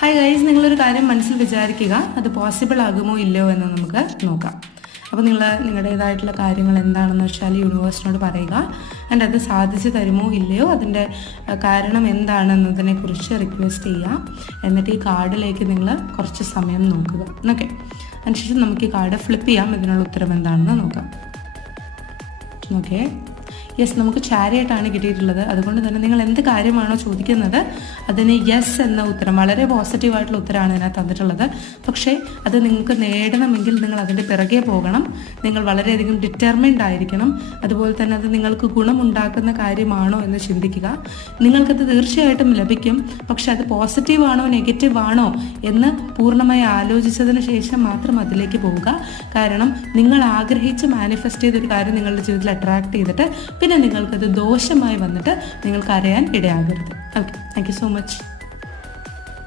Hi guys, നിങ്ങളൊരു കാര്യം മനസ്സിൽ വിചാരിക്കുക, അത് പോസിബിൾ ആകുമോ ഇല്ലയോ എന്ന് നമുക്ക് നോക്കാം. അപ്പോൾ നിങ്ങൾ നിങ്ങളുടേതായിട്ടുള്ള കാര്യങ്ങൾ എന്താണെന്ന് വെച്ചാൽ യൂണിവേഴ്സിനോട് പറയുക. ആൻഡ് അത് സാധിച്ചു തരുമോ ഇല്ലയോ, അതിൻ്റെ കാരണം എന്താണെന്നതിനെക്കുറിച്ച് റിക്വസ്റ്റ് ചെയ്യുക. എന്നിട്ട് ഈ കാർഡിലേക്ക് നിങ്ങൾ കുറച്ച് സമയം നോക്കുക. ഓക്കെ, അതിനുശേഷം നമുക്ക് ഈ കാർഡ് ഫ്ലിപ്പ് ചെയ്യാം. ഇതിനുള്ള ഉത്തരം എന്താണെന്ന് നോക്കാം. ഓക്കെ, യെസ്, നമുക്ക് ചാരിയറ്റാണ് കിട്ടിയിട്ടുള്ളത്. അതുകൊണ്ട് തന്നെ നിങ്ങൾ എന്ത് കാര്യമാണോ ചോദിക്കുന്നത് അതിന് യെസ് എന്ന ഉത്തരം, വളരെ പോസിറ്റീവായിട്ടുള്ള ഉത്തരമാണ് ഇതിനകത്ത് തന്നിട്ടുള്ളത്. പക്ഷേ അത് നിങ്ങൾക്ക് നേടണമെങ്കിൽ നിങ്ങൾ അതിൻ്റെ പിറകെ പോകണം. നിങ്ങൾ വളരെയധികം ഡിറ്റർമിൻഡ് ആയിരിക്കണം. അതുപോലെ തന്നെ അത് നിങ്ങൾക്ക് ഗുണമുണ്ടാക്കുന്ന കാര്യമാണോ എന്ന് ചിന്തിക്കുക. നിങ്ങൾക്കത് തീർച്ചയായിട്ടും ലഭിക്കും. പക്ഷെ അത് പോസിറ്റീവ് ആണോ നെഗറ്റീവ് ആണോ എന്ന് പൂർണ്ണമായി ആലോചിച്ചതിന് ശേഷം മാത്രം അതിലേക്ക് പോവുക. കാരണം നിങ്ങൾ ആഗ്രഹിച്ച് മാനിഫെസ്റ്റ് ചെയ്തൊരു കാര്യം നിങ്ങളുടെ ജീവിതത്തിൽ അട്രാക്ട് ചെയ്തിട്ട് പിന്നെ നിങ്ങൾക്കത് ദോഷമായി വന്നിട്ട് നിങ്ങൾക്ക് അറിയാൻ ഇടയാകരുത്. Okay, thank you so much.